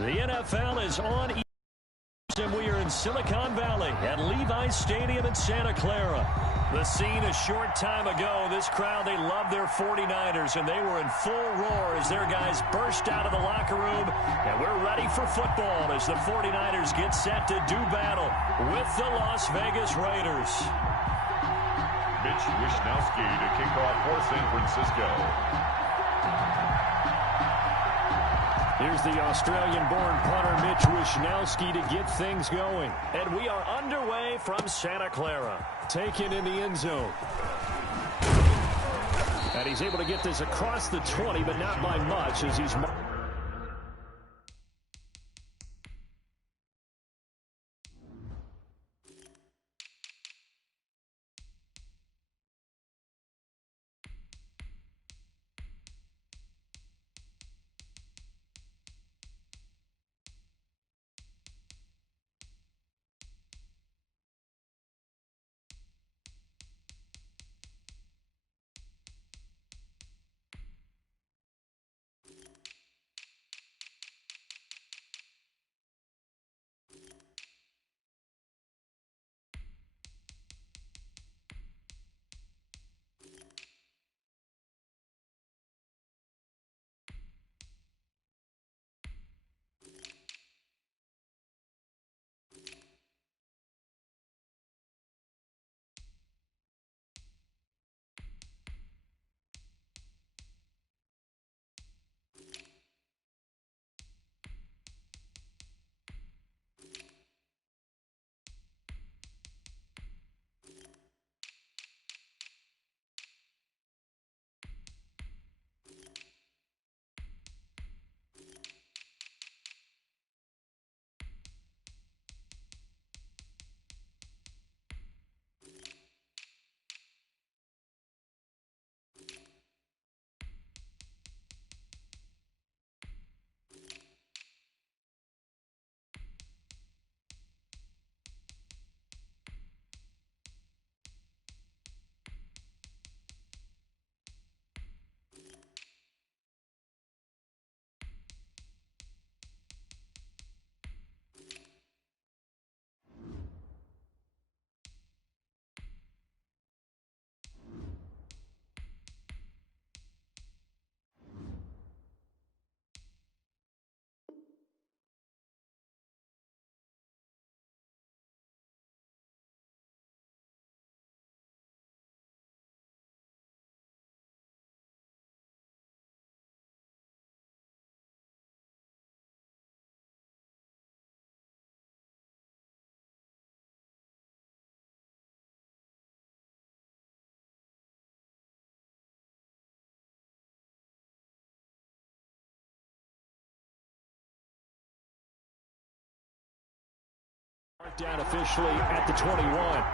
The NFL is on, and we are in Silicon Valley at Levi's Stadium in Santa Clara. The scene a short time ago, this crowd, they love their 49ers, and they were in full roar as their guys burst out of the locker room. And we're ready for football as the 49ers get set to do battle with the Las Vegas Raiders. Mitch Wishnowsky to kick off for San Francisco. Here's the Australian-born punter Mitch Wishnowsky to get things going. And we are underway from Santa Clara. Taken in the end zone. And he's able to get this across the 20, but not by much as he's... Down officially at the 21.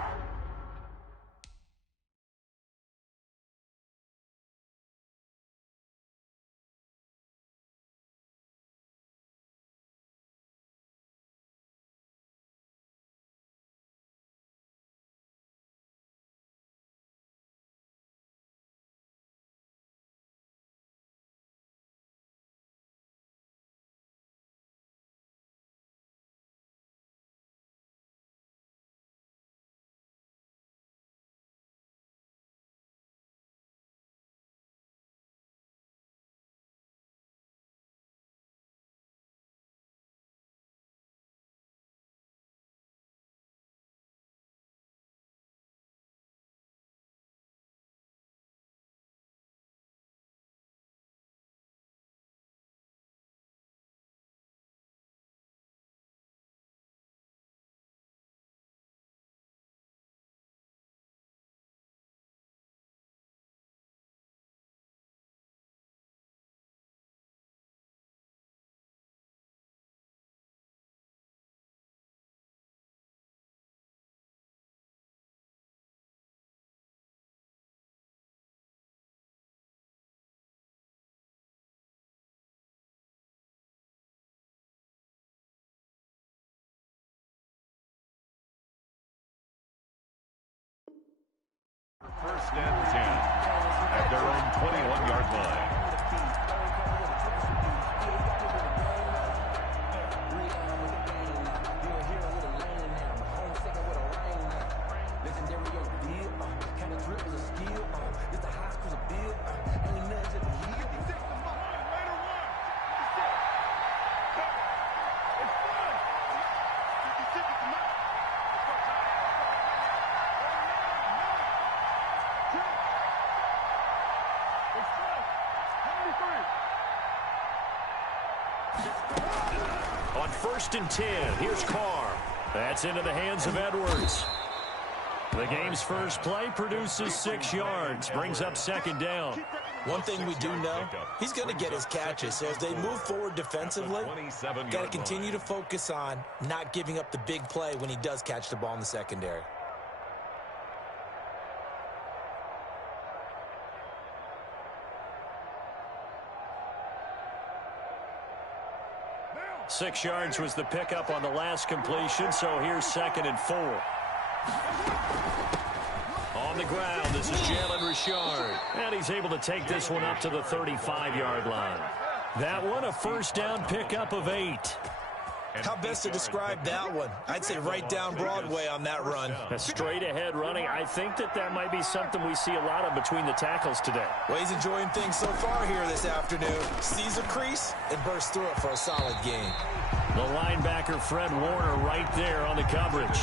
First and 10 at their own 21-yard line. On 1st and 10, here's Carr. That's into the hands of Edwards. The game's first play produces 6 yards, brings up 2nd down. One thing we do know, he's going to get his catches. So as they move forward defensively, got to continue to focus on not giving up the big play when he does catch the ball in the secondary. Six yards was the pickup on the last completion, so here's 2nd and 4. On the ground, this is Jalen Richard. And he's able to take this one up to the 35-yard line. That one, a 1st down pickup of 8. How best to describe that one? I'd say right down Broadway on that run. A straight-ahead running. I think that might be something we see a lot of between the tackles today. Well, he's enjoying things so far here this afternoon. Sees a crease and bursts through it for a solid gain. The linebacker, Fred Warner, right there on the coverage.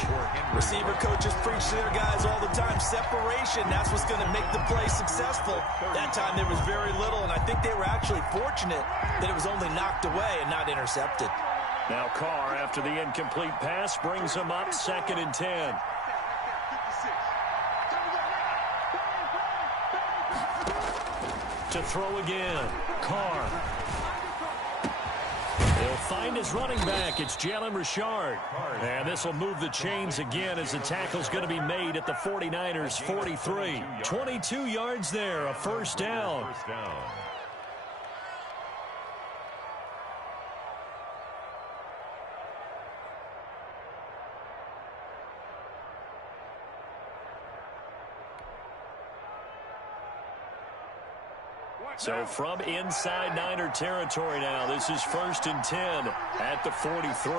Receiver coaches preach to their guys all the time. Separation, that's what's going to make the play successful. That time there was very little, and I think they were actually fortunate that it was only knocked away and not intercepted. Now Carr, after the incomplete pass, brings him up 2nd and 10. To throw again, Carr. He'll find his running back. It's Jalen Richard. And this will move the chains again as the tackle's going to be made at the 49ers' 43. 22 yards there, a 1st down. So from inside Niner territory now, this is 1st and 10 at the 43.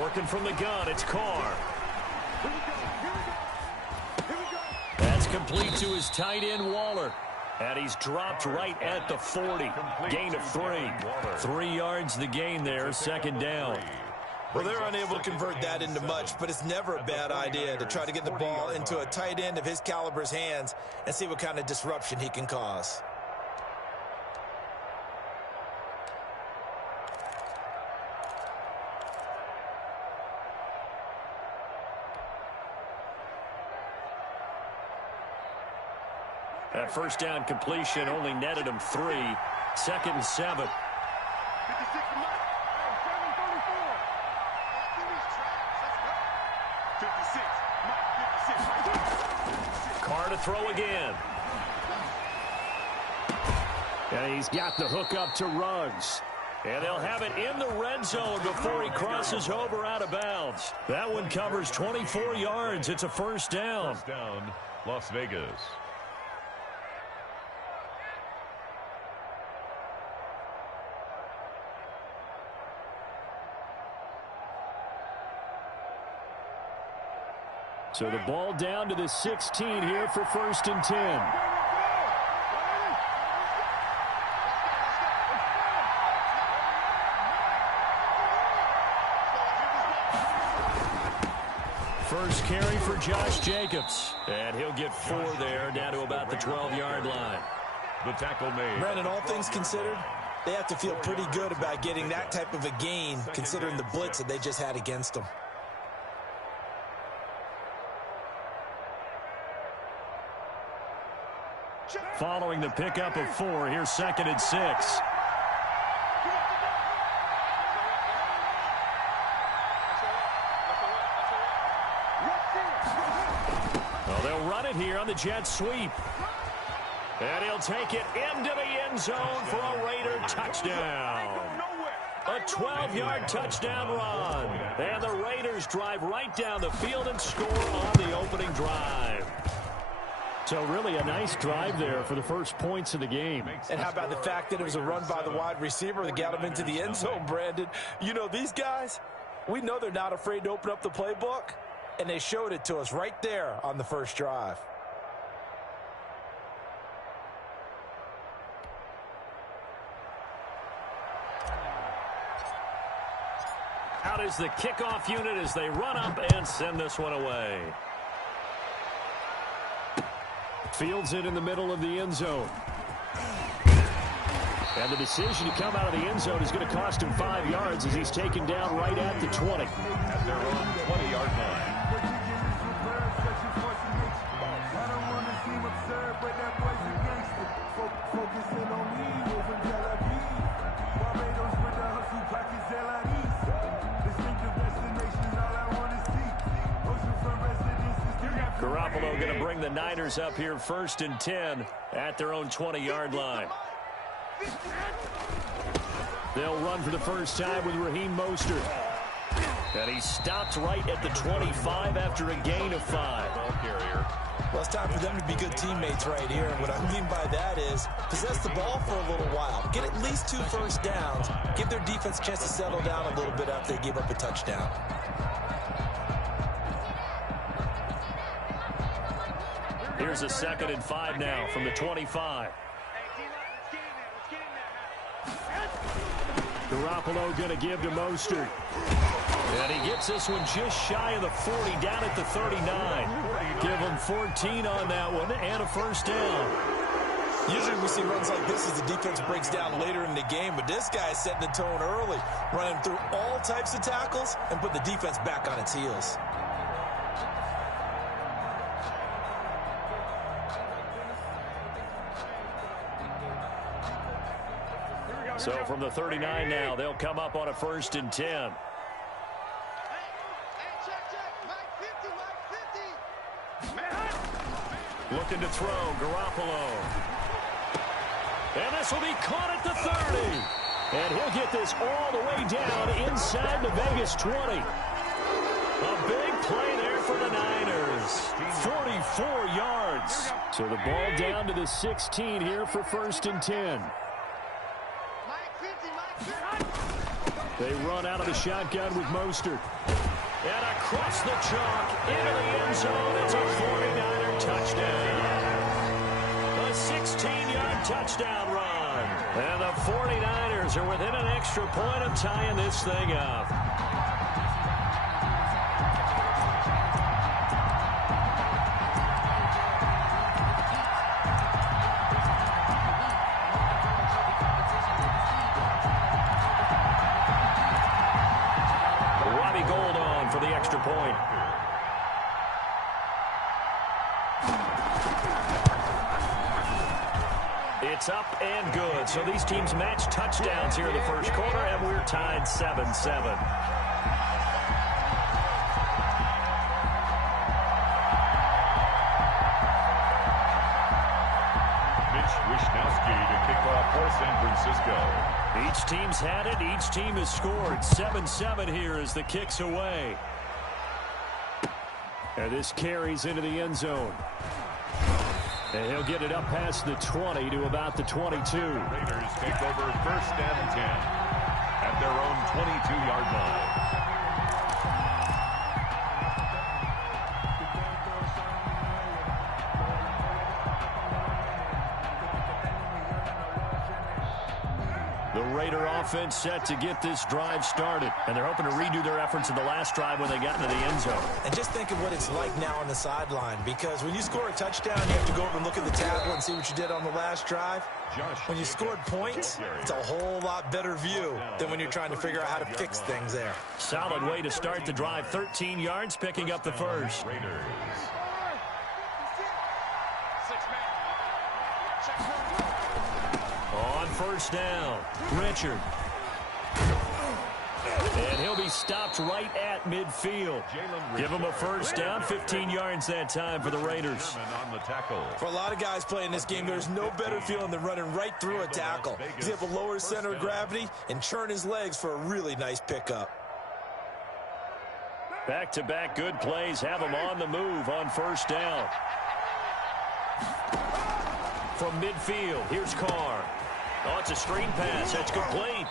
Working from the gun, it's Carr. That's complete to his tight end, Waller. And he's dropped right at the 40. Gain of 3. 3 yards the gain there, 2nd down. Well, they're unable to convert that into much, but it's never a bad idea to try to get the ball into a tight end of his caliber's hands and see what kind of disruption he can cause. That 1st down completion only netted him 3. 2nd and 7. Carr to throw again. And he's got the hook up to Ruggs. And they'll have it in the red zone before he crosses over out of bounds. That one covers 24 yards. It's a 1st down. 1st down, Las Vegas. So the ball down to the 16 here for 1st and 10. First carry for Josh Jacobs. And he'll get 4 there, down to about the 12-yard line. The tackle made. Brandon, all things considered, they have to feel pretty good about getting that type of a gain, considering the blitz that they just had against them. Following the pickup of 4, here's 2nd and 6. Well, they'll run it here on the jet sweep. And he'll take it into the end zone for a Raider touchdown. A 12-yard touchdown run. And the Raiders drive right down the field and score on the opening drive. So really a nice drive there for the first points of the game. And how about the fact that it was a run by the wide receiver that got him into the end zone, Brandon? You know, these guys, we know they're not afraid to open up the playbook, and they showed it to us right there on the first drive. Out is the kickoff unit as they run up and send this one away. Fields it in the middle of the end zone. And the decision to come out of the end zone is going to cost him 5 yards as he's taken down right at the 20. At their own 20-yard line. Garoppolo going to bring the Niners up here 1st and 10 at their own 20-yard line. They'll run for the first time with Raheem Mostert. And he stopped right at the 25 after a gain of 5. Well, it's time for them to be good teammates right here. And what I mean by that is possess the ball for a little while. Get at least 2 first downs. Give their defense a chance to settle down a little bit after they give up a touchdown. Here's a 2nd and 5 now from the 25. Garoppolo going to give to Mostert. And he gets this one just shy of the 40, down at the 39. Give him 14 on that one and a first down. Usually we see runs like this as the defense breaks down later in the game, but this guy is setting the tone early, running through all types of tackles and put the defense back on its heels. So from the 39 now, they'll come up on a 1st and 10. Looking to throw, Garoppolo. And this will be caught at the 30. And he'll get this all the way down inside the Vegas 20. A big play there for the Niners. 44 yards. So the ball down to the 16 here for 1st and 10. They run out of the shotgun with Mostert. And across the chalk into the end zone. It's a 49er touchdown. A 16-yard touchdown run. And the 49ers are within an extra point of tying this thing up. Point. It's up and good. So these teams match touchdowns here in the first quarter, and we're tied 7-7. To kick off for San Francisco. Each team's had it. Each team has scored. 7-7 here as the kick's away. And this carries into the end zone. And he'll get it up past the 20 to about the 22. Raiders take over 1st and 10 at their own 22-yard line. The Raider offense set to get this drive started. And they're hoping to redo their efforts in the last drive when they got into the end zone. And just think of what it's like now on the sideline. Because when you score a touchdown, you have to go over and look at the tablet and see what you did on the last drive. When you scored points, it's a whole lot better view than when you're trying to figure out how to fix things there. Solid way to start the drive. 13 yards, picking up the first. Raiders. On first down, Richard. And he'll be stopped right at midfield. Give him a first down, 15 yards that time for the Raiders. For a lot of guys playing this game, there's no better feeling than running right through a tackle. He's able to lower his center of gravity and churn his legs for a really nice pickup. Back-to-back good plays have him on the move on first down. From midfield, here's Carr. Oh, it's a screen pass. That's complete.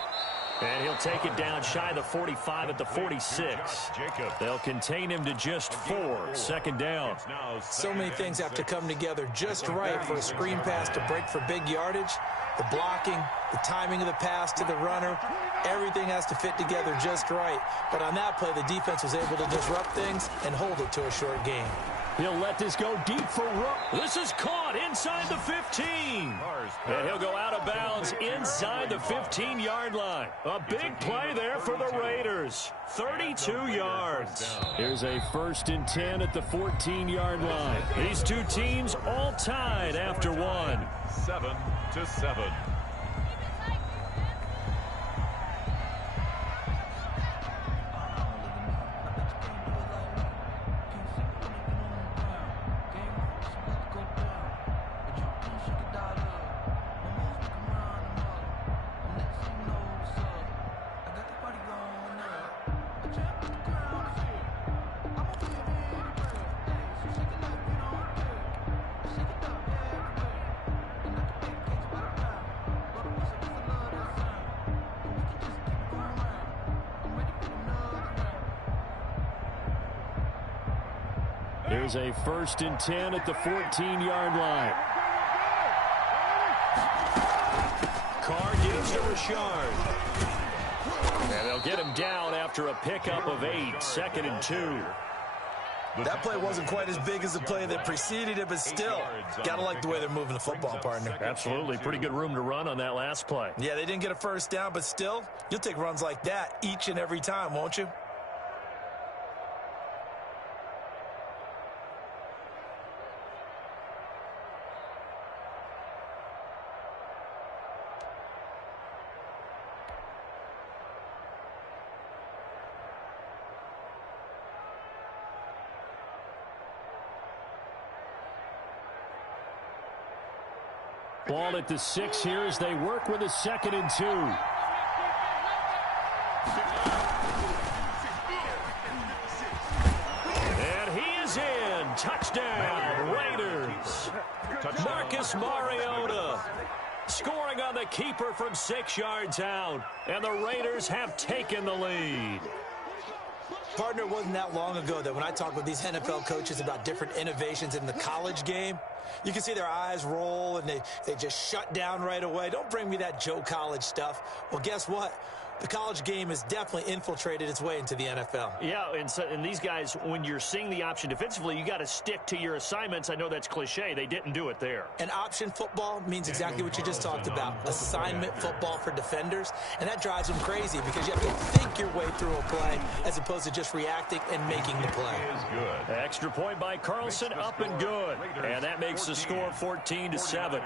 And he'll take it down shy of the 45 at the 46. They'll contain him to just 4. Second down. So many things have to come together just right for a screen pass to break for big yardage. The blocking, the timing of the pass to the runner, everything has to fit together just right. But on that play, the defense was able to disrupt things and hold it to a short gain. He'll let this go deep for Rook. This is caught inside the 15. And he'll go out of bounds inside the 15-yard line. A big play there for the Raiders. 32 yards. Here's a 1st and 10 at the 14-yard line. These two teams all tied after one. 7-7. Here's a 1st and 10 at the 14-yard line. Carr gets to Richard. And they'll get him down after a pickup of 8, 2nd and 2. That play wasn't quite as big as the play that preceded it, but still, got to like the way they're moving the football, partner. Absolutely. Pretty good room to run on that last play. Yeah, they didn't get a 1st down, but still, you'll take runs like that each and every time, won't you? Ball at the 6 here as they work with a 2nd and 2. And he is in. Touchdown, Raiders. Marcus Mariota scoring on the keeper from 6 yards out. And the Raiders have taken the lead. Partner, it wasn't that long ago that when I talk with these NFL coaches about different innovations in the college game, you can see their eyes roll and they just shut down right away. Don't bring me that Joe College stuff. Well, guess what? The college game has definitely infiltrated its way into the NFL. Yeah, and these guys, when you're seeing the option defensively, you got to stick to your assignments. I know that's cliche. They didn't do it there. And option football means exactly what you just talked about. Assignment football for defenders. And that drives them crazy because you have to think your way through a play as opposed to just reacting and making the play. Extra point by Carlson, up and good. And that makes the score 14-7.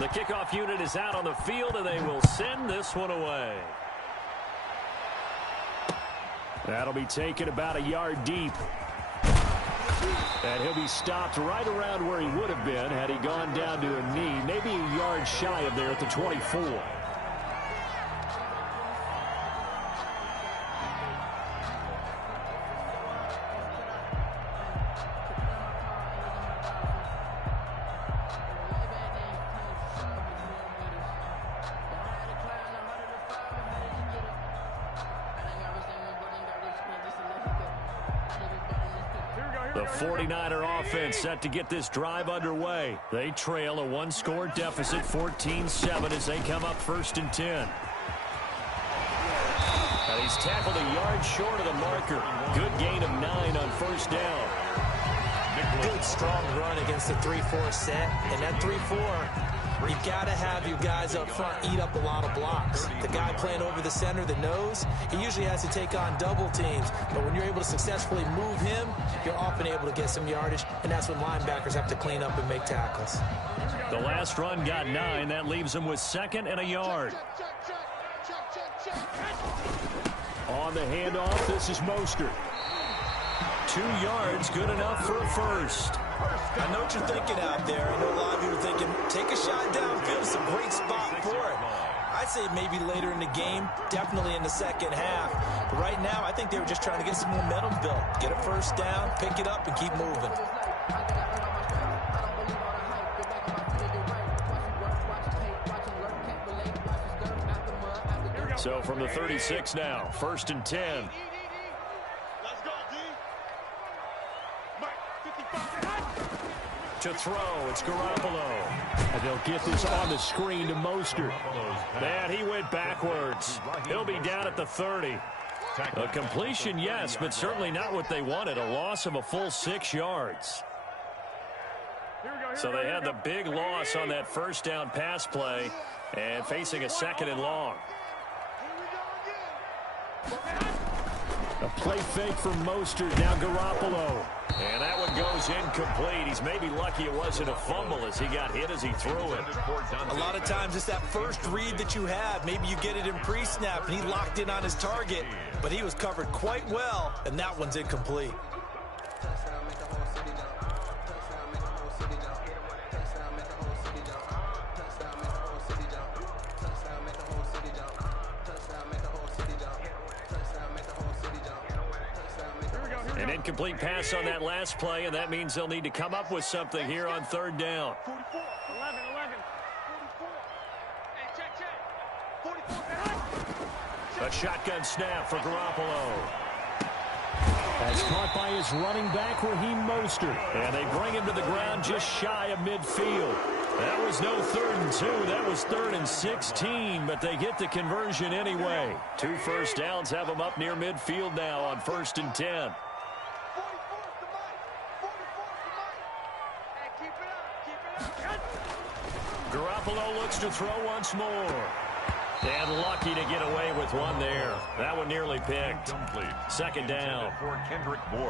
The kickoff unit is out on the field, and they will send this one away. That'll be taken about a yard deep. And he'll be stopped right around where he would have been had he gone down to a knee, maybe a yard shy of there at the 24. The 49er offense set to get this drive underway. They trail a one-score deficit, 14-7, as they come up 1st and 10. And he's tackled a yard short of the marker. Good gain of 9 on 1st down. Good, strong run against the 3-4 set. And that 3-4, you've got to have your guys up front eat up a lot of blocks. The guy playing over the center, the nose, he usually has to take on double teams. But when you're able to successfully move him, you're often able to get some yardage, and that's when linebackers have to clean up and make tackles. The last run got 9. That leaves him with 2nd and a yard. On the handoff, this is Mostert. 2 yards, good enough for a first. I know what you're thinking out there. I know a lot of you are thinking, take a shot downfield. It's a great spot for it. I'd say maybe later in the game, definitely in the second half. But right now, I think they were just trying to get some momentum built. Get a first down, pick it up, and keep moving. So from the 36 now, 1st and 10. Let's go. To throw, it's Garoppolo. And they'll get this on the screen to Mostert. Man, he went backwards. He'll be down at the 30. A completion, yes, but certainly not what they wanted. A loss of a full 6 yards. So they had the big loss on that first down pass play and facing a 2nd and long. A play fake from Mostert, now Garoppolo. And that one goes incomplete. He's maybe lucky it wasn't a fumble as he got hit as he threw it. A lot of times it's that first read that you have. Maybe you get it in pre-snap and he locked in on his target, but he was covered quite well, and that one's incomplete. An incomplete pass on that last play, and that means they'll need to come up with something here on 3rd down. 44. A shotgun snap for Garoppolo. That's caught by his running back, Raheem Mostert. And they bring him to the ground just shy of midfield. That was no 3rd and 2. That was 3rd and 16, but they get the conversion anyway. 2 first downs have them up near midfield now on 1st and 10. Garoppolo looks to throw once more. And lucky to get away with one there. That one nearly picked. 2nd down.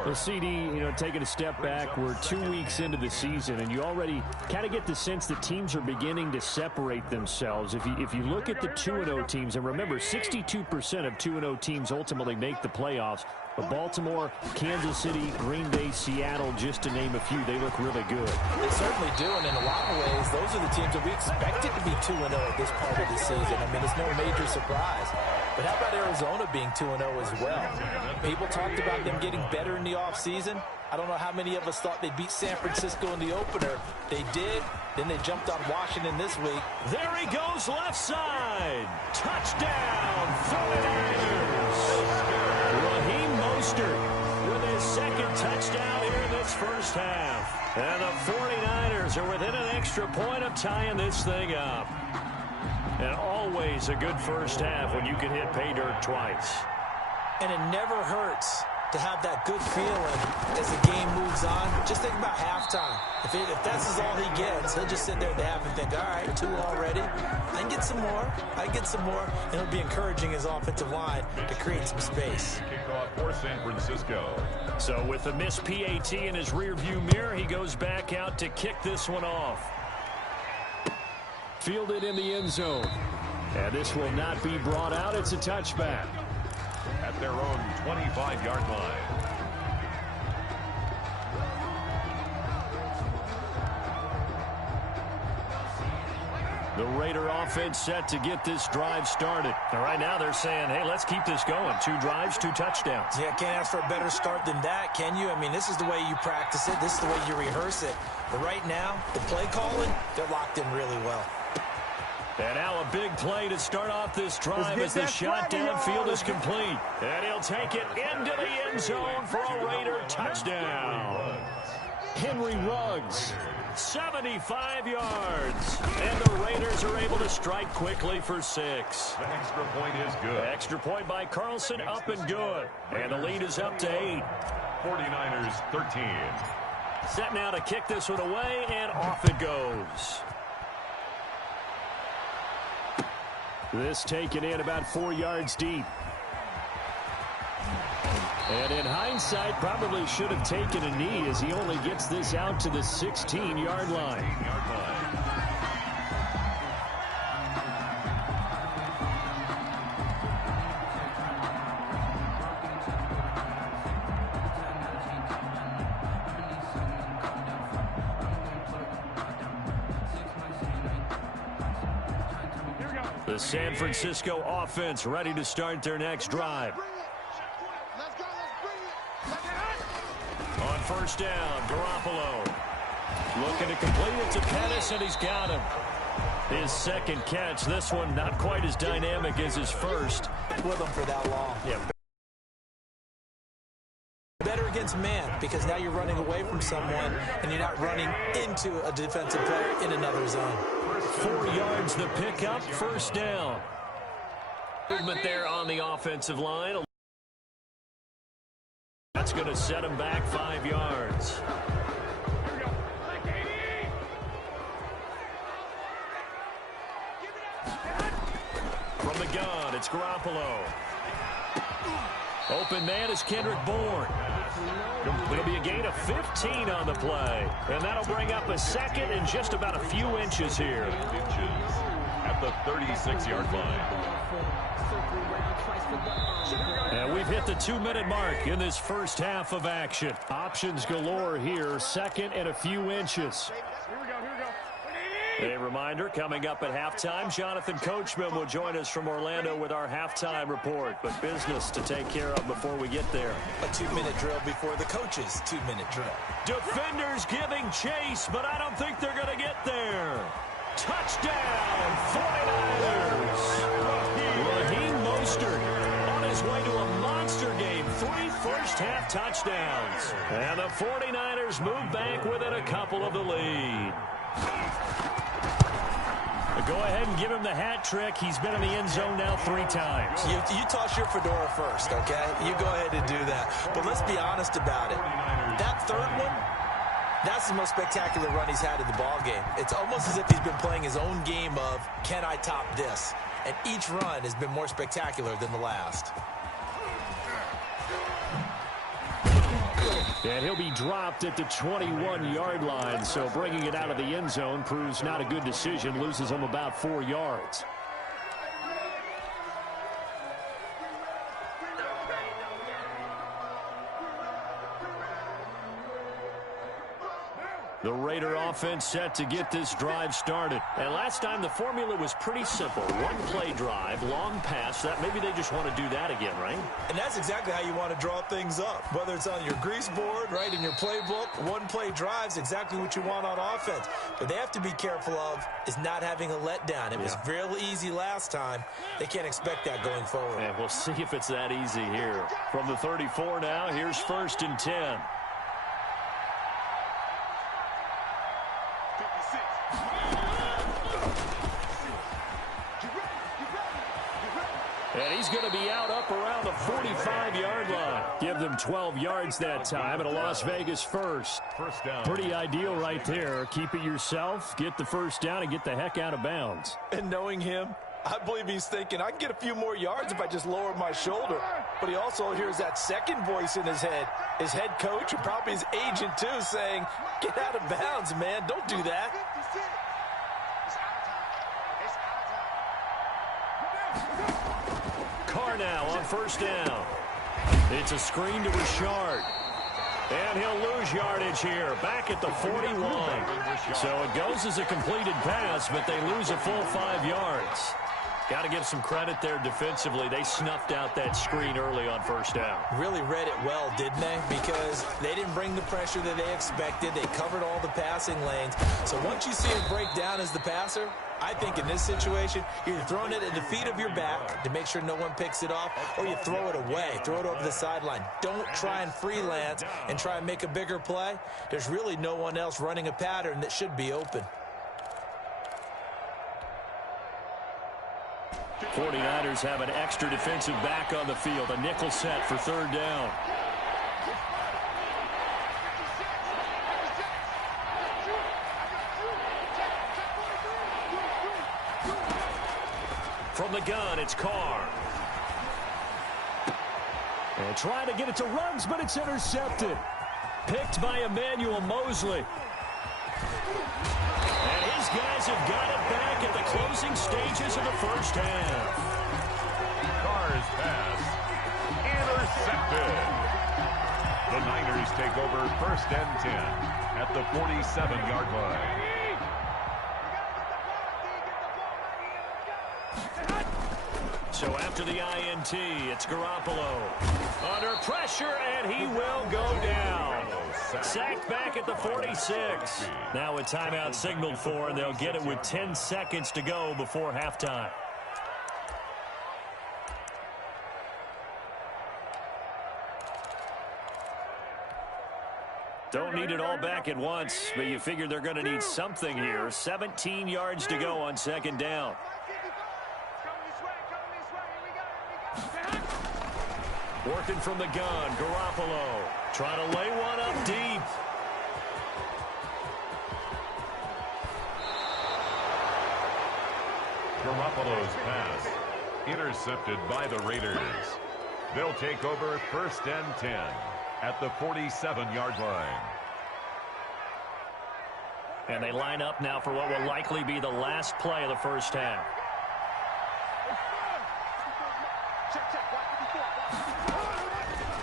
The CD, taking a step back. We're 2 weeks into the season, and you already kind of get the sense that teams are beginning to separate themselves. If you look at the 2-0 teams, and remember, 62% of 2-0 teams ultimately make the playoffs. But Baltimore, Kansas City, Green Bay, Seattle, just to name a few, they look really good. They certainly do, and in a lot of ways, those are the teams that we expected to be 2-0 at this part of the season. I mean, it's no major surprise. But how about Arizona being 2-0 as well? People talked about them getting better in the offseason. I don't know how many of us thought they'd beat San Francisco in the opener. They did. Then they jumped on Washington this week. There he goes, left side. Touchdown, 49ers. Raheem Mostert with his 2nd touchdown here in this first half. And the 49ers are within an extra point of tying this thing up. And always a good first half when you can hit pay dirt twice. And it never hurts to have that good feeling as the game moves on. Just think about halftime. If that's all he gets, he'll just sit there at the half and think, all right, 2 already. I can get some more. I can get some more. And he'll be encouraging his offensive line to create some space. Kickoff for San Francisco. So with the missed PAT in his rearview mirror, he goes back out to kick this one off. Fielded in the end zone. And this will not be brought out. It's a touchback. At their own 25-yard line. The Raider offense set to get this drive started. And right now they're saying, hey, let's keep this going. 2 drives, 2 touchdowns. Yeah, can't ask for a better start than that, can you? I mean, this is the way you practice it. This is the way you rehearse it. But right now, the play calling, they're locked in really well. And now a big play to start off this drive as the shot downfield is complete. And he'll take it into the end zone for a Raider touchdown. Henry Ruggs, 75 yards. And the Raiders are able to strike quickly for 6. The extra point is good. Extra point by Carlson, up and good. And the lead is up to 8. 49ers 13. Set now to kick this one away, and off it goes. This taken in about 4 yards deep. And in hindsight, probably should have taken a knee as he only gets this out to the 16-yard line. The San Francisco offense ready to start their next drive. On first down, Garoppolo looking to complete it to Pettis, and he's got him. His 2nd catch. This one not quite as dynamic as his first. With him for that long. Yeah. Better against against man because now you're running away from someone and you're not running into a defensive player in another zone. 4 yards the pickup, first down. Movement there on the offensive line. That's going to set him back 5 yards. From the gun, it's Garoppolo. Open man is Kendrick Bourne. It'll be a gain of 15 on the play. And that'll bring up a second and just about a few inches here. At the 36-yard line. And we've hit the 2-minute mark in this first half of action. Options galore here, second and a few inches. A reminder, coming up at halftime, Jonathan Coachman will join us from Orlando with our halftime report. But business to take care of before we get there. A 2-minute drill before the coach's 2-minute drill. Defenders giving chase, but I don't think they're going to get there. Touchdown, 49ers. Raheem Mostert on his way to a monster game. 3 first-half touchdowns. And the 49ers move back within a couple of the lead. Go ahead and give him the hat trick. He's been in the end zone now 3 times. You toss your fedora first, okay? You go ahead and do that. But let's be honest about it. That third one, that's the most spectacular run he's had in the ball game. It's almost as if he's been playing his own game of, can I top this? And each run has been more spectacular than the last. And he'll be dropped at the 21-yard line, so bringing it out of the end zone proves not a good decision, loses him about 4 yards. The Raider offense set to get this drive started. And last time the formula was pretty simple. 1-play drive, long pass. That maybe they just want to do that again, right? And that's exactly how you want to draw things up. Whether it's on your grease board, right, in your playbook, 1-play drive's exactly what you want on offense. But they have to be careful of is not having a letdown. It was real easy last time. They can't expect that going forward. And we'll see if it's that easy here. From the 34 now, here's 1st and 10. And he's going to be out up around the 45-yard line. Give them 12 yards that time at a Las Vegas first. First down. Pretty ideal right there. Keep it yourself, get the first down, and get the heck out of bounds. And knowing him, I believe he's thinking, I can get a few more yards if I just lower my shoulder. But he also hears that second voice in his head coach and probably his agent too saying, get out of bounds, man. Don't do that. Carr now on 1st down. It's a screen to Richard. And he'll lose yardage here, back at the 41. So it goes as a completed pass, but they lose a full 5 yards. Got to give some credit there defensively. They snuffed out that screen early on 1st down. Really read it well, didn't they? Because they didn't bring the pressure that they expected. They covered all the passing lanes. So once you see it break down as the passer, I think in this situation, you're throwing it at the feet of your back to make sure no one picks it off, or you throw it away, throw it over the sideline. Don't try and freelance and try and make a bigger play. There's really no one else running a pattern that should be open. 49ers have an extra defensive back on the field, a nickel set for 3rd down. From the gun, it's Carr. And trying to get it to Ruggs, but it's intercepted. Picked by Emmanuel Mosley. And his guys have got it back at the closing stages of the 1st half. Carr's pass intercepted. The Niners take over 1st and 10 at the 47-yard line. So after the INT, it's Garoppolo. Under pressure, and he will go down. Sacked back at the 46. Now a timeout signaled for, and they'll get it with 10 seconds to go before halftime. Don't need it all back at once, but you figure they're going to need something here. 17 yards to go on second down. Working from the gun, Garoppolo. Trying to lay one up deep. Garoppolo's pass intercepted by the Raiders. They'll take over 1st and 10 at the 47-yard line. And they line up now for what will likely be the last play of the first half.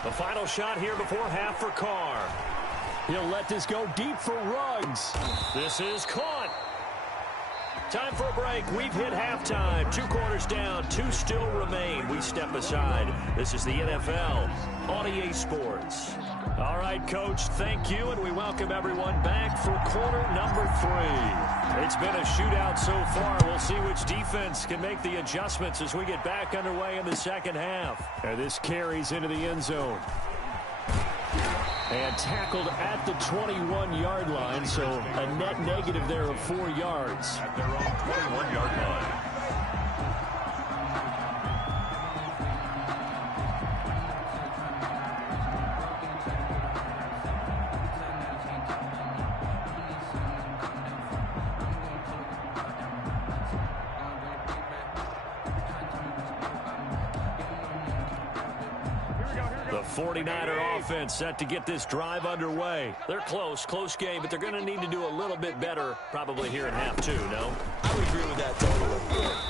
The final shot here before half for Carr. He'll let this go deep for Ruggs. This is caught. Time for a break. We've hit halftime. 2 quarters down. 2 still remain. We step aside. This is the NFL on EA Sports. All right, Coach, thank you, and we welcome everyone back for quarter number 3. It's been a shootout so far. We'll see which defense can make the adjustments as we get back underway in the second half. And this carries into the end zone. And tackled at the 21-yard line, so a net negative there of 4 yards. At their own 21-yard line. The 49er offense set to get this drive underway. They're close game, but they're going to need to do a little bit better probably here in half 2, no? I would agree with that totally.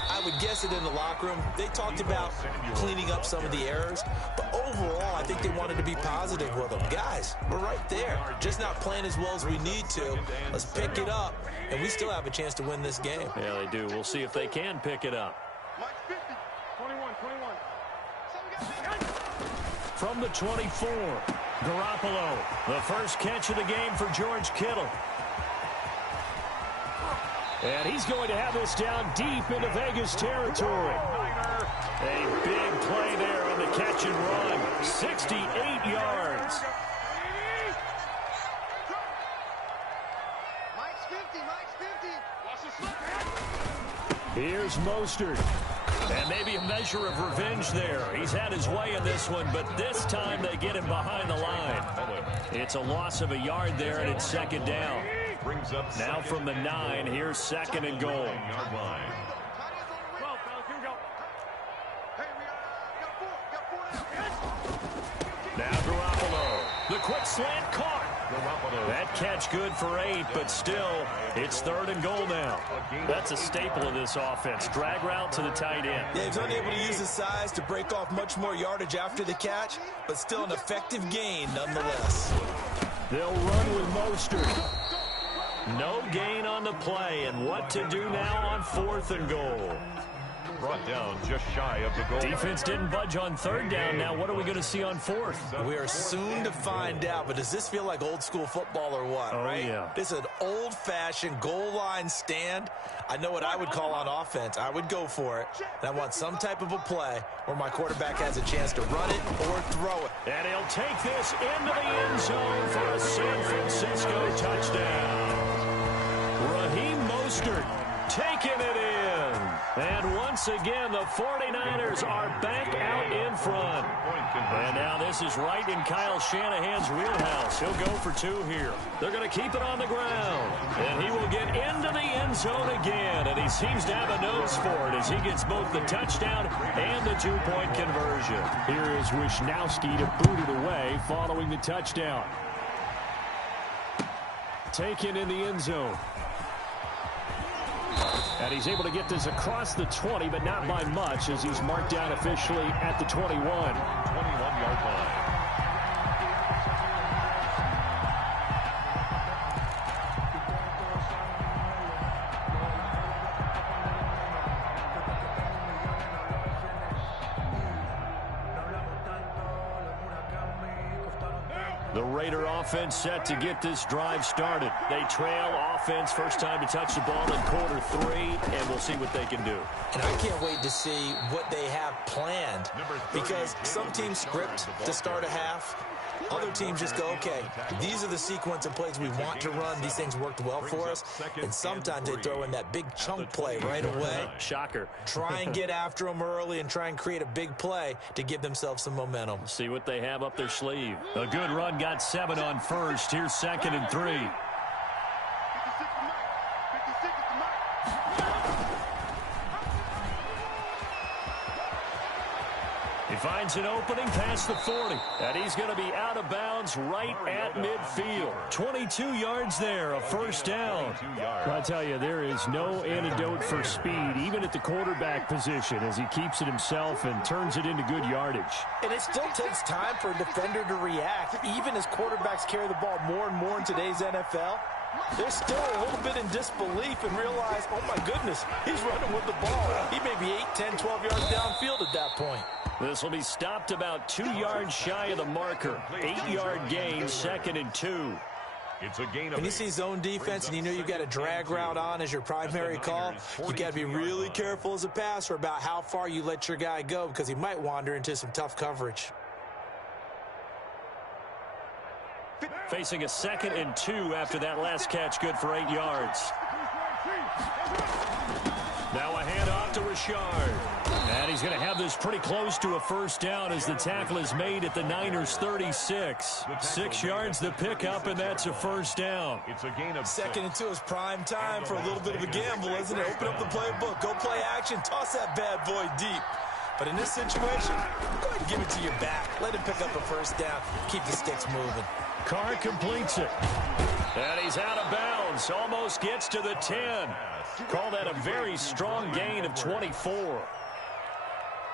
I would guess it in the locker room. They talked about cleaning up some of the errors, but overall, I think they wanted to be positive with them. Guys, we're right there. Just not playing as well as we need to. Let's pick it up, and we still have a chance to win this game. Yeah, they do. We'll see if they can pick it up. From the 24, Garoppolo, the first catch of the game for George Kittle. And he's going to have this down deep into Vegas territory. A big play there on the catch and run. 68 yards. Here's Mostert. And maybe a measure of revenge there. He's had his way in this one, but this time they get him behind the line. It's a loss of a yard there, and it's second down. Now from the 9, here's 2nd and goal. Now Garoppolo. The quick slant caught. That catch good for 8, but still, it's 3rd and goal now. That's a staple of this offense. Drag route to the tight end. Yeah, he's unable to use his size to break off much more yardage after the catch, but still an effective gain nonetheless. They'll run with Mostert. No gain on the play, and what to do now on 4th and goal. Brought down just shy of the goal. Defense didn't budge on 3rd down. Now what are we going to see on 4th? We are soon to find out, but does this feel like old school football or what, right? Yeah. This is an old-fashioned goal line stand. I know what I would call on offense. I would go for it. And I want some type of a play where my quarterback has a chance to run it or throw it. And he'll take this into the end zone for a San Francisco touchdown. Raheem Mostert taking it in. And once again, the 49ers are back out in front. And now this is right in Kyle Shanahan's wheelhouse. He'll go for 2 here. They're going to keep it on the ground. And he will get into the end zone again. And he seems to have a nose for it as he gets both the touchdown and the 2-point conversion. Here is Wisnowski to boot it away following the touchdown. Taken in the end zone. And he's able to get this across the 20, but not by much, as he's marked down officially at the 21. 21-yard line. The Raider offense set to get this drive started. They trail offense, first time to touch the ball in quarter 3, and we'll see what they can do. And I can't wait to see what they have planned, because some teams script to start a half, Other teams just go, okay, these are the sequence of plays we want to run. These things worked well for us. And sometimes they throw in that big chunk play right away. Shocker. Try and get after them early and try and create a big play to give themselves some momentum. See what they have up their sleeve. A good run, got 7 on first. Here's 2nd and 3. He finds an opening past the 40, and he's going to be out of bounds right at midfield. 22 yards there, a first down. I tell you, there is no antidote for speed, even at the quarterback position, as he keeps it himself and turns it into good yardage. And it still takes time for a defender to react, even as quarterbacks carry the ball more and more in today's NFL. They're still a little bit in disbelief and realize, oh my goodness, he's running with the ball. He may be 8, 10, 12 yards downfield at that point. This will be stopped about 2 yards shy of the marker. 8-yard gain, 2nd and 2. It's a gain of when you see zone defense and you know you've got a drag route on as your primary call, you got to be really careful as a passer about how far you let your guy go because he might wander into some tough coverage. Facing a 2nd and 2 after that last catch, good for 8 yards. Now a handoff to Richard. And he's going to have this pretty close to a first down as the tackle is made at the Niners' 36. 6 yards the pickup, and that's a first down. It's a gain of 2nd and 2 is prime time for a little bit of a gamble, isn't it? Open up the playbook, go play action, toss that bad boy deep. But in this situation, go ahead and give it to your back. Let him pick up a first down. Keep the sticks moving. Carr completes it. And he's out of bounds. Almost gets to the 10. Call that a very strong gain of 24.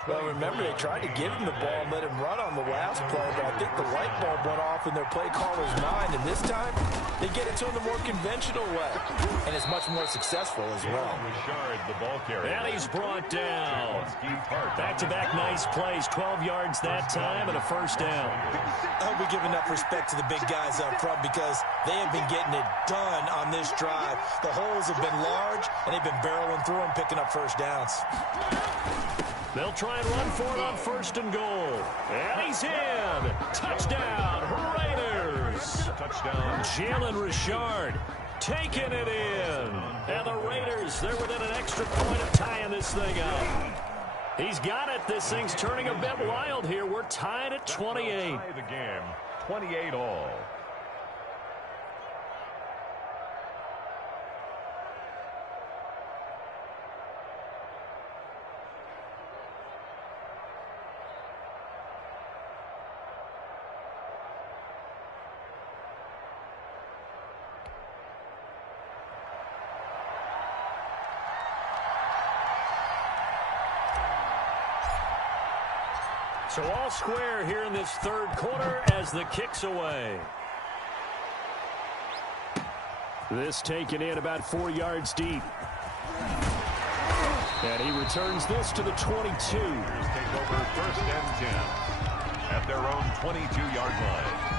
Well, remember, they tried to give him the ball and let him run on the last play, but I think the light bulb went off in their play caller's mind, and this time, they get it to him the more conventional way, and it's much more successful as well. Richard, the ball carrier. And he's brought down. Back-to-back nice plays, 12 yards that time, and a first down. I hope we give enough respect to the big guys up front because they have been getting it done on this drive. The holes have been large, and they've been barreling through them, picking up first downs. They'll try and run for it on 1st and goal. And he's in. Touchdown, Raiders. Touchdown. Jalen Richard taking it in. And the Raiders, they're within an extra point of tying this thing up. He's got it. This thing's turning a bit wild here. We're tied at 28. Tie the game, 28 all. So all square here in this 3rd quarter as the kick's away. This taken in about 4 yards deep. And he returns this to the 22. Take over 1st and 10 at their own 22-yard line.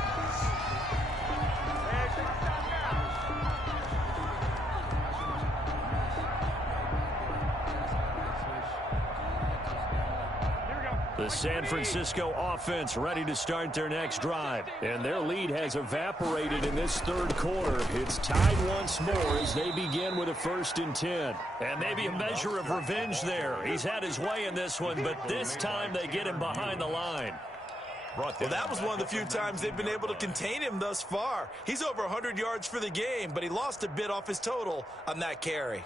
The San Francisco offense ready to start their next drive. And their lead has evaporated in this 3rd quarter. It's tied once more as they begin with a 1st and 10. And maybe a measure of revenge there. He's had his way in this one, but this time they get him behind the line. Well, that was one of the few times they've been able to contain him thus far. He's over 100 yards for the game, but he lost a bit off his total on that carry.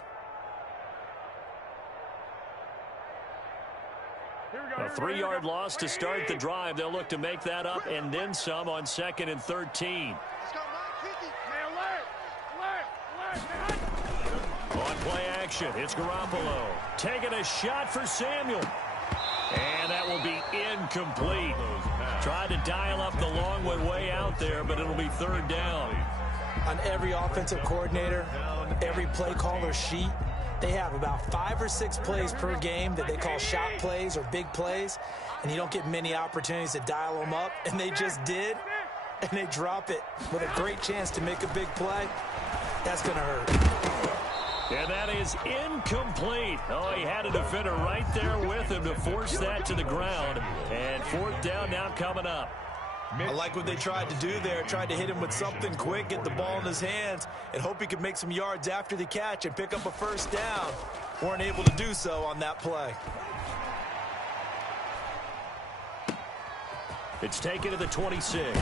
A 3-yard loss to start the drive. They'll look to make that up and then some on 2nd and 13. On play action, it's Garoppolo taking a shot for Samuel. And that will be incomplete. Tried to dial up the long one way out there, but it'll be 3rd down. On every offensive coordinator, every play caller sheet, they have about 5 or 6 plays per game that they call shot plays or big plays, and you don't get many opportunities to dial them up, and they just did, and they drop it with a great chance to make a big play. That's going to hurt. And that is incomplete. Oh, he had a defender right there with him to force that to the ground. And 4th down now coming up. I like what they tried to do there. Tried to hit him with something quick, get the ball in his hands, and hope he could make some yards after the catch and pick up a first down. Weren't able to do so on that play. It's taken to the 26.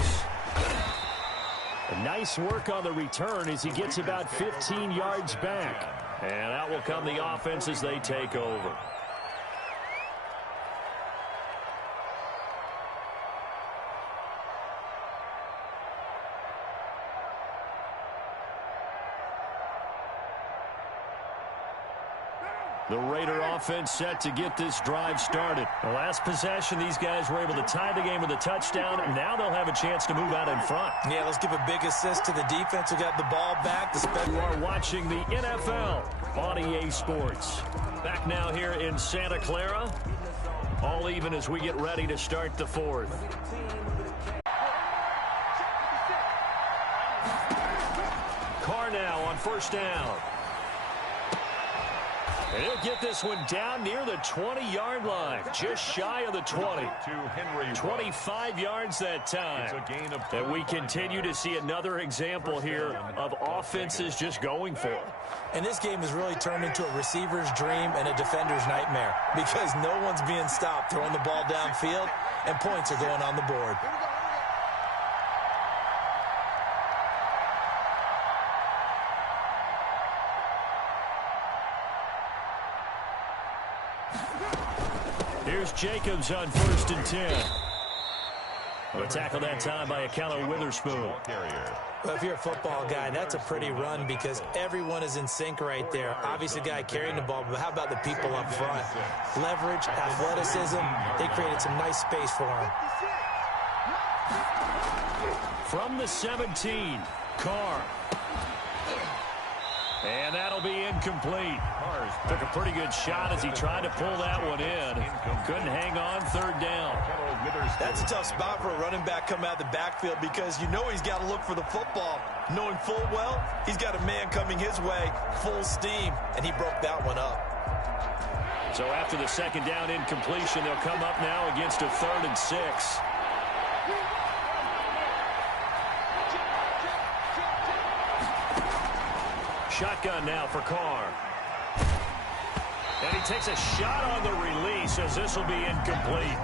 Nice work on the return as he gets about 15 yards back. And out will come the offense as they take over. The Raider offense set to get this drive started. The last possession, these guys were able to tie the game with a touchdown, and now they'll have a chance to move out in front. Yeah, let's give a big assist to the defense who got the ball back. You are watching the NFL on EA Sports. Back now here in Santa Clara. All even as we get ready to start the fourth. Carr now on first down. And he'll get this one down near the 20-yard line, just shy of the 20. 25 yards that time. And we continue to see another example here of offenses just going for it. And this game has really turned into a receiver's dream and a defender's nightmare because no one's being stopped throwing the ball downfield, and points are going on the board. Here's Jacobs on first and 10. A tackle that time by Akello Witherspoon. Well, if you're a football guy, that's a pretty run because everyone is in sync right there. Obviously, the guy carrying the ball, but how about the people up front? Leverage, athleticism, they created some nice space for him. From the 17, Carr. And that'll be incomplete. Took a pretty good shot as he tried to pull that one in. Couldn't hang on, third down. That's a tough spot for a running back coming out of the backfield because you know he's got to look for the football. Knowing full well, he's got a man coming his way, full steam, and he broke that one up. So after the second down incompletion, they'll come up now against a 3rd and 6. Shotgun now for Carr. And he takes a shot on the release as this will be incomplete.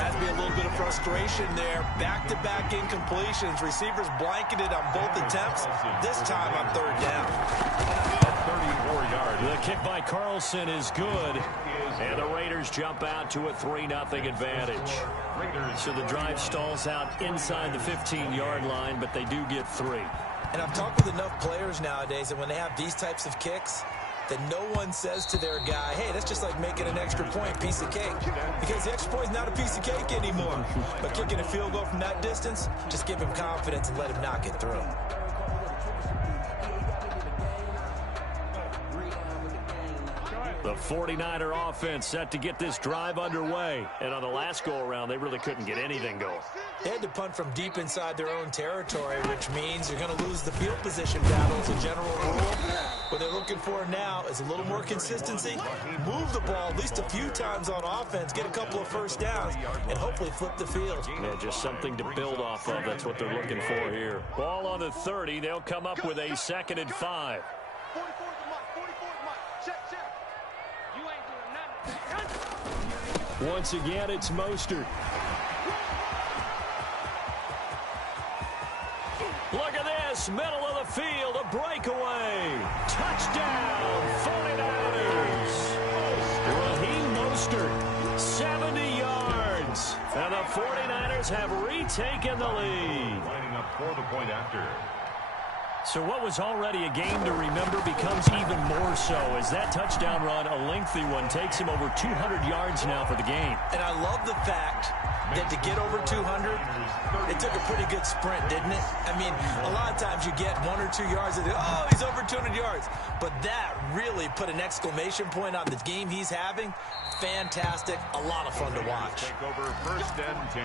Has to be a little bit of frustration there. Back-to-back incompletions. Receivers blanketed on both attempts. This time on 3rd down. 34-yard. The kick by Carlson is good. And the Raiders jump out to a 3-0 advantage. So the drive stalls out inside the 15-yard line, but they do get 3. And I've talked with enough players nowadays that when they have these types of kicks, that no one says to their guy, hey, that's just like making an extra point, piece of cake. Because the extra point is not a piece of cake anymore. But kicking a field goal from that distance, just give him confidence and let him knock it through. The 49er offense set to get this drive underway. And on the last go-around, they really couldn't get anything going. They had to punt from deep inside their own territory, which means you're going to lose the field position battle as a general rule. What they're looking for now is a little more consistency, move the ball at least a few times on offense, get a couple of first downs, and hopefully flip the field. Yeah, just something to build off of. That's what they're looking for here. Ball on the 30. They'll come up with a 2nd and 5. Once again, it's Mostert. Look at this, middle of the field, a breakaway. Touchdown, 49ers. Raheem Mostert, 70 yards. And the 49ers have retaken the lead. Lining up for the point after. So what was already a game to remember becomes even more so as that touchdown run, a lengthy one, takes him over 200 yards now for the game. And I love the fact that to get over 200, it took a pretty good sprint, didn't it? I mean, a lot of times you get 1 or 2 yards and oh, he's over 200 yards. But that really put an exclamation point on the game he's having. Fantastic, a lot of fun to watch. Take over 1st and 10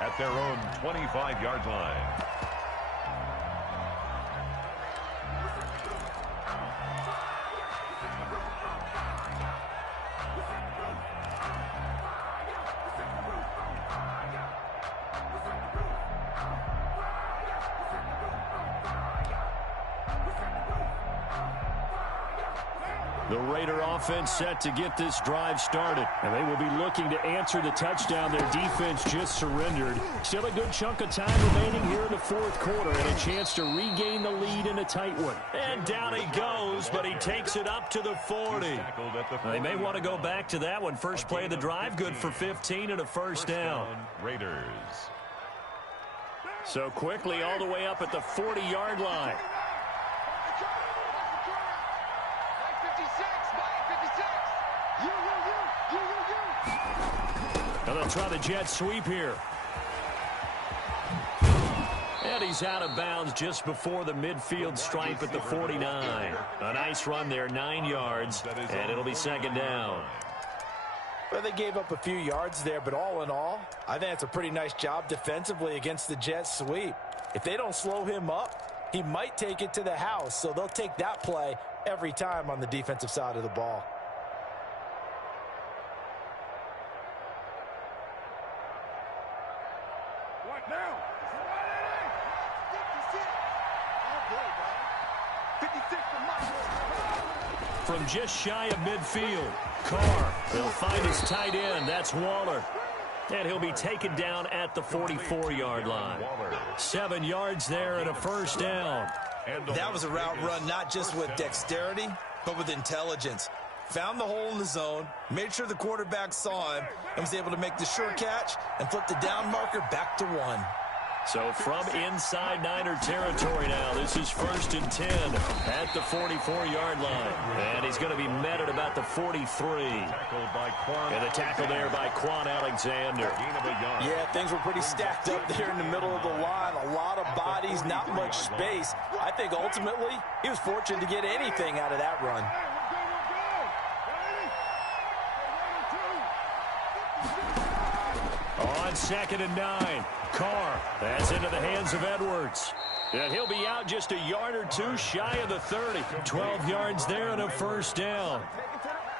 at their own 25-yard line. The Raider offense set to get this drive started. And they will be looking to answer the touchdown their defense just surrendered. Still a good chunk of time remaining here in the fourth quarter and a chance to regain the lead in a tight one. And down he goes, but he takes it up to the 40. They may want to go back to that one. First play of the drive, good for 15 and a first down. Raiders. So quickly all the way up at the 40-yard line. And they'll try the jet sweep here. And he's out of bounds just before the midfield stripe at the 49. A nice run there, 9 yards, and it'll be second down. Well, they gave up a few yards there, but all in all, I think it's a pretty nice job defensively against the jet sweep. If they don't slow him up, he might take it to the house, so they'll take that play every time on the defensive side of the ball. What now? From just shy of midfield, Carr will find his tight end. That's Waller. And he'll be taken down at the 44-yard line. 7 yards there and a first down. That was a route run not just with dexterity, but with intelligence. Found the hole in the zone, made sure the quarterback saw him, and was able to make the sure catch and flip the down marker back to 1. So from inside Niner territory now, this is 1st and 10 at the 44-yard line. And he's going to be met at about the 43. And the tackle there by Quan Alexander. Yeah, things were pretty stacked up there in the middle of the line. A lot of bodies, not much space. I think ultimately he was fortunate to get anything out of that run. On 2nd and 9, Carr. That's into the hands of Edwards. And he'll be out just a yard or two shy of the 30. 12 yards there and a first down.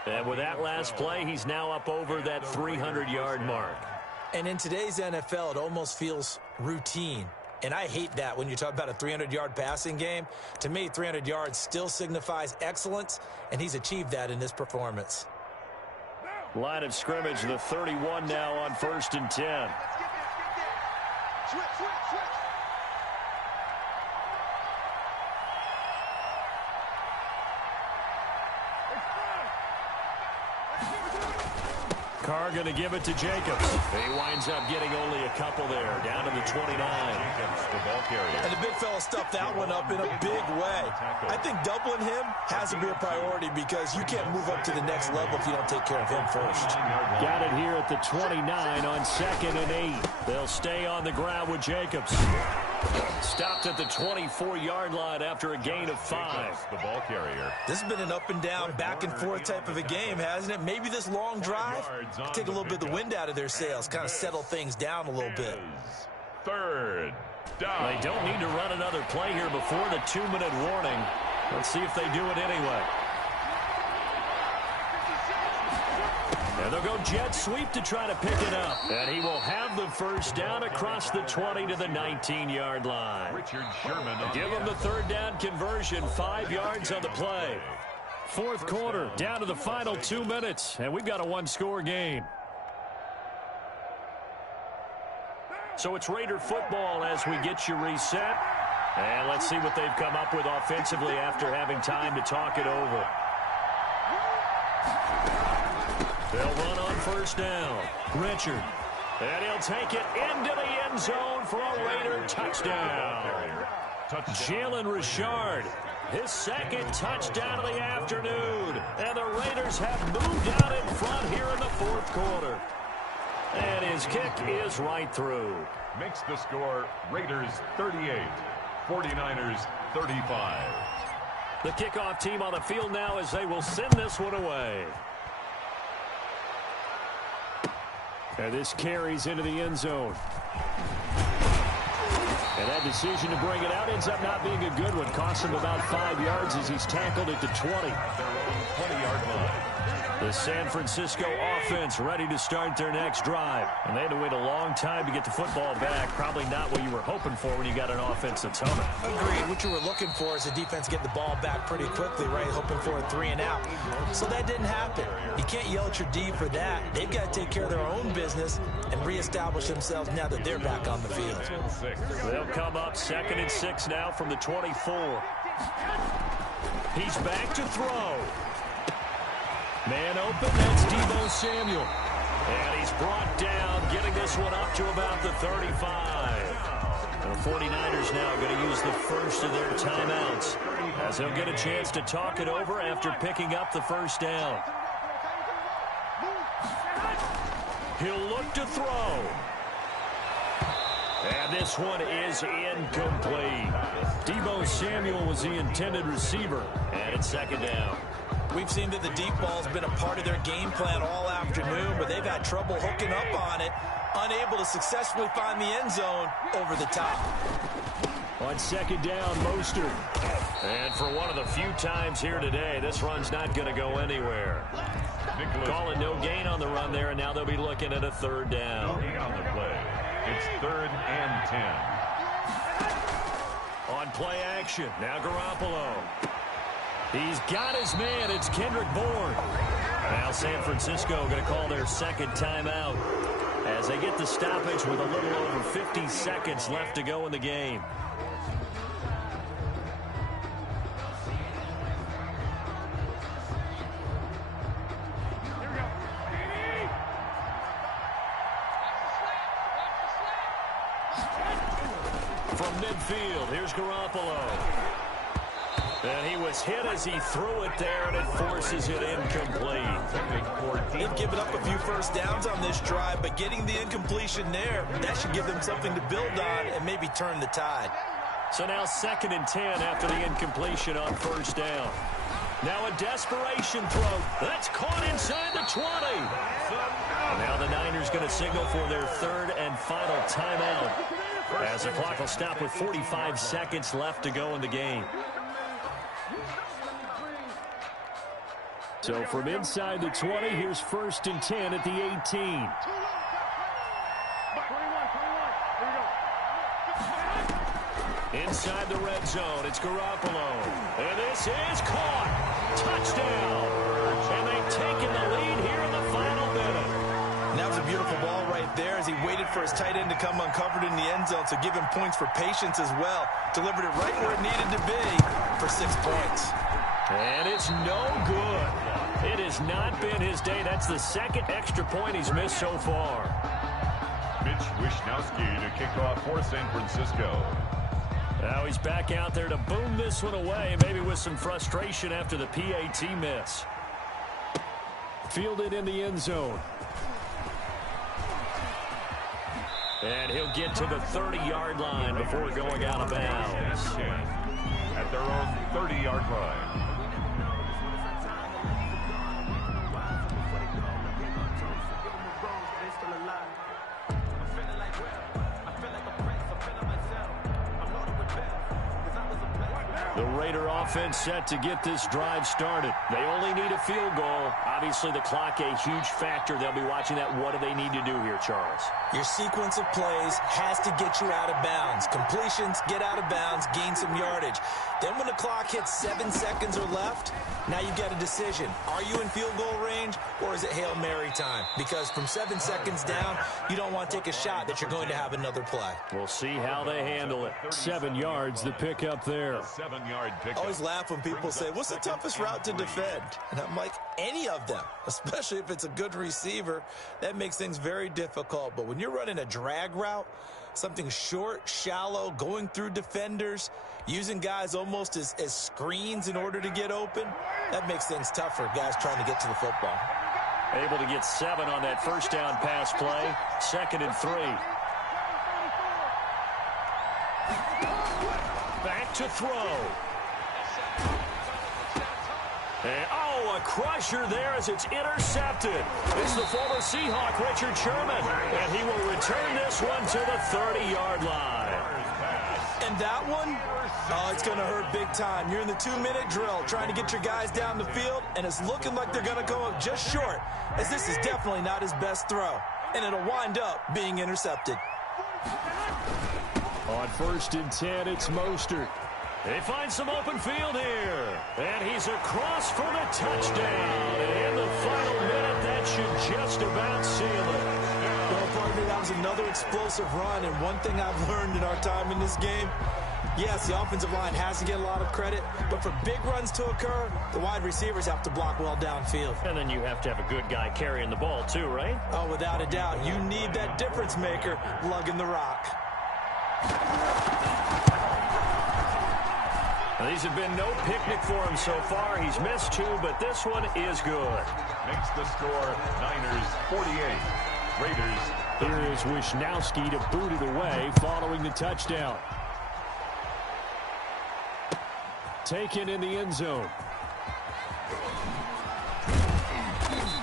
And with that last play, he's now up over that 300-yard mark. And in today's NFL, it almost feels routine. And I hate that when you talk about a 300-yard passing game. To me, 300 yards still signifies excellence, and he's achieved that in this performance. Line of scrimmage, the 31 now on 1st and 10. Carr going to give it to Jacobs. He winds up getting only a couple there, down to the 29. And the big fella stuffed that one up in a big way. I think doubling him has to be a priority because you can't move up to the next level if you don't take care of him first. Got it here at the 29 on 2nd and 8. They'll stay on the ground with Jacobs. Stopped at the 24-yard line after a gain of 5. The ball carrier. This has been an up and down, back and forth type of a game, hasn't it? Maybe this long drive take a little bit of the wind out of their sails, kind of settle things down a little bit. 3rd down. They don't need to run another play here before the 2-minute warning. Let's see if they do it anyway. And they'll go jet sweep to try to pick it up. And he will have the first down across the 20 to the 19-yard line. Richard Sherman. Give him the 3rd down conversion, 5 yards on the play. 4th quarter, down to the final 2 minutes, and we've got a 1-score game. So it's Raider football as we get you reset. And let's see what they've come up with offensively after having time to talk it over. They'll run on 1st down. Richard. And he'll take it into the end zone for a Raider touchdown. Jalen Richard, his 2nd touchdown of the afternoon. And the Raiders have moved out in front here in the 4th quarter. And his kick is right through. Makes the score Raiders 38, 49ers 35. The kickoff team on the field now as they will send this one away. And this carries into the end zone. And that decision to bring it out ends up not being a good one. Costs him about 5 yards as he's tackled at the 20. 20-yard line. The San Francisco offense ready to start their next drive. And they had to wait a long time to get the football back. Probably not what you were hoping for when you got an offense that's humming. Agreed. What you were looking for is the defense get the ball back pretty quickly, right? Hoping for a 3 and out. So that didn't happen. You can't yell at your D for that. They've got to take care of their own business and reestablish themselves now that they're back on the field. They'll come up 2nd and 6 now from the 24. He's back to throw. Man open, that's Deebo Samuel. And he's brought down, getting this one up to about the 35. And the 49ers now going to use the first of their timeouts, as they'll get a chance to talk it over after picking up the first down. He'll look to throw. And this one is incomplete. Deebo Samuel was the intended receiver, and it's 2nd down. We've seen that the deep ball's been a part of their game plan all afternoon, but they've had trouble hooking up on it, unable to successfully find the end zone over the top. On 2nd down, Mostert. And for one of the few times here today, this run's not going to go anywhere. Calling no gain on the run there, and now they'll be looking at a 3rd down. On the play, it's 3rd and 10. On play action, now Garoppolo. He's got his man. It's Kendrick Bourne. Now San Francisco going to call their 2nd timeout as they get the stoppage with a little over 50 seconds left to go in the game. From midfield, here's Garoppolo. And he was hit as he threw it there, and it forces it incomplete. They've given up a few first downs on this drive, but getting the incompletion there, that should give them something to build on and maybe turn the tide. So now 2nd and 10 after the incompletion on 1st down. Now a desperation throw. That's caught inside the 20. And now the Niners going to signal for their 3rd and final timeout, as the clock will stop with 45 seconds left to go in the game. So from inside the 20, here's 1st and 10 at the 18. Inside the red zone, it's Garoppolo. And this is caught. Touchdown. And they've taken the lead here in the final minute. And that was a beautiful ball right there as he waited for his tight end to come uncovered in the end zone, so give him points for patience as well. Delivered it right where it needed to be for 6 points. And it's no good. It has not been his day. That's the 2nd extra point he's missed so far. Mitch Wishnowsky to kick off for San Francisco. Now he's back out there to boom this one away, maybe with some frustration after the PAT miss. Fielded in the end zone. And he'll get to the 30-yard line before going out of bounds. At their own 30-yard line. The Raider offense set to get this drive started. They only need a field goal. Obviously, the clock a huge factor. They'll be watching that. What do they need to do here, Charles? Your sequence of plays has to get you out of bounds. Completions, get out of bounds, gain some yardage. Then when the clock hits 7 seconds or left, now you've got a decision. Are you in field goal range, or is it Hail Mary time? Because from 7 seconds down, you don't want to take a shot that you're going to have another play. We'll see how they handle it. 7 yards, the pickup there. 7-yard I pickup. always laugh when people say, what's the toughest route to defend? And I'm like, any of them, especially if it's a good receiver. That makes things very difficult. But when you're running a drag route, something short, shallow, going through defenders, using guys almost as screens in order to get open, that makes things tough for guys trying to get to the football. Able to get 7 on that first down pass play. 2nd and 3. Back to throw. And, a crusher there as it's intercepted. It's the former Seahawk, Richard Sherman. And he will return this one to the 30-yard line. And On that one, oh, it's going to hurt big time. You're in the 2-minute drill trying to get your guys down the field, and it's looking like they're going to go up just short, as this is definitely not his best throw, and it'll wind up being intercepted. On 1st and 10, it's Mostert. They find some open field here, and he's across for the touchdown. And in the final minute, that should just about seal it. Well, partner, that was another explosive run, and one thing I've learned in our time in this game, yes, the offensive line has to get a lot of credit, but for big runs to occur, the wide receivers have to block well downfield. And then you have to have a good guy carrying the ball too, right? Oh, without a doubt. You need that difference maker lugging the rock. Now, these have been no picnic for him so far. He's missed 2, but this one is good. Makes the score Niners 48. Raiders. Here is Wishnowski to boot it away following the touchdown. Taken in the end zone.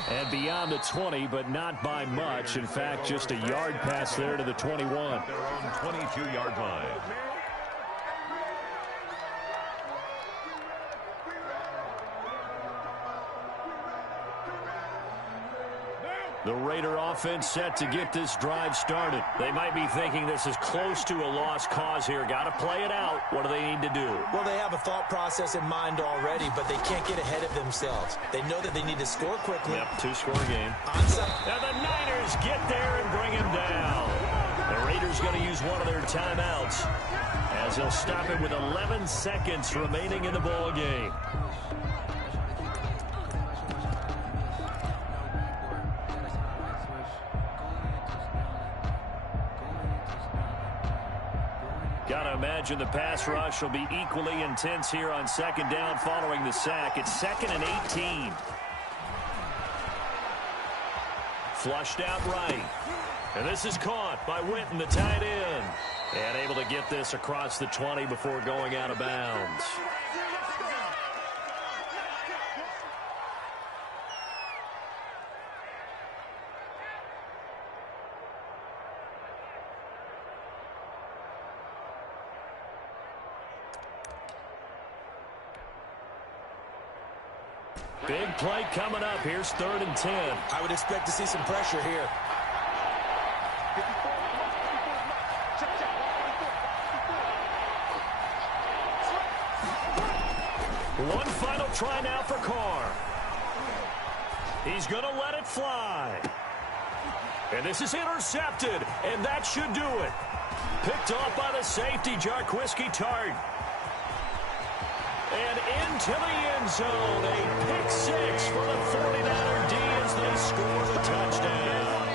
And beyond the 20, but not by much. In fact, just a yard pass there to the 21. Their own 22-yard line. The Raider offense set to get this drive started. They might be thinking this is close to a lost cause here. Got to play it out. What do they need to do? Well, they have a thought process in mind already, but they can't get ahead of themselves. They know that they need to score quickly. Yep, 2-score game. Onside. And the Niners get there and bring him down. The Raiders going to use one of their timeouts as they'll stop it with 11 seconds remaining in the ball game. Got to imagine the pass rush will be equally intense here on 2nd down following the sack. It's 2nd and 18. Flushed out right. And this is caught by Witten, the tight end. And able to get this across the 20 before going out of bounds. Big play coming up. Here's 3rd and 10. I would expect to see some pressure here. One final try now for Carr. He's going to let it fly. And this is intercepted, and that should do it. Picked off by the safety, Jarquiski Tart. And into the end zone, a pick 6 for the 49er D as they score the touchdown.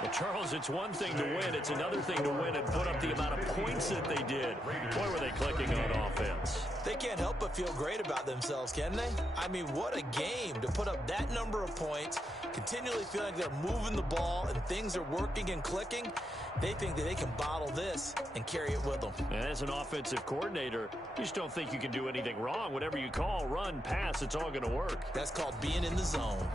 Well, Charles, it's one thing to win. It's another thing to win and put up the amount of points that they did. Boy, were they clicking on offense. They can't help but feel great about themselves, can they? I mean, what a game to put up that number of points, continually feeling like they're moving the ball and things are working and clicking. They think that they can bottle this and carry it with them. And as an offensive coordinator, you just don't think you can do anything wrong. Whatever you call, run, pass, it's all going to work. That's called being in the zone.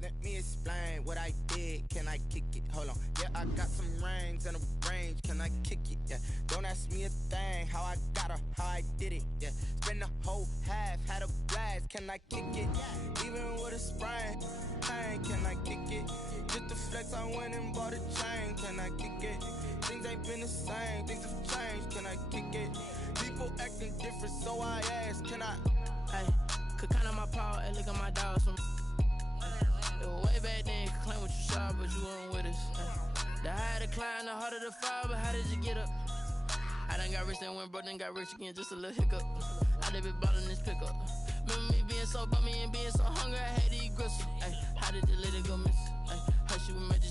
Let me explain what I did. Can I kick it? Hold on. Yeah, I got some rings and a range. Can I kick it? Yeah. Don't ask me a thing. How I got her, how I did it. Yeah. Spend the whole half, had a blast. Can I kick it? Even with a sprain. Can I kick it? Just the flex, I went and bought a chain. Can I kick it? Things ain't been the same. Things have changed. Can I kick it? People acting different, so I ask. Can I? Hey, could count on my power and look at my dogs from. Way back then, you could claim what you saw, but you weren't with us. The higher the climb, the harder the fall, but how did you get up? I done got rich, then went broke, then got rich again, just a little hiccup. I done been ballin' this pickup. Remember me being so bummy and being so hungry, I had to eat gristle. Ay, how did the lady go miss? Ay, how she would make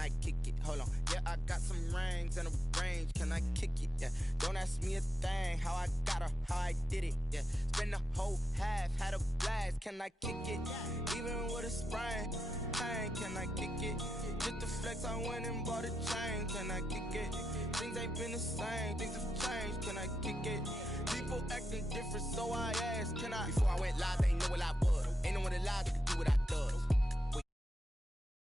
can I kick it? Hold on, yeah, I got some rings and a range, can I kick it? Yeah, don't ask me a thing, how I got her, how I did it. Yeah, spend the whole half, had a blast, can I kick it? Even with a sprain, pain, can I kick it? Just the flex, I went and bought a chain, can I kick it? Things ain't been the same, things have changed, can I kick it? People acting different, so I asked, can I? Before I went live, they ain't know what I was. Ain't no one alive that could do what I does.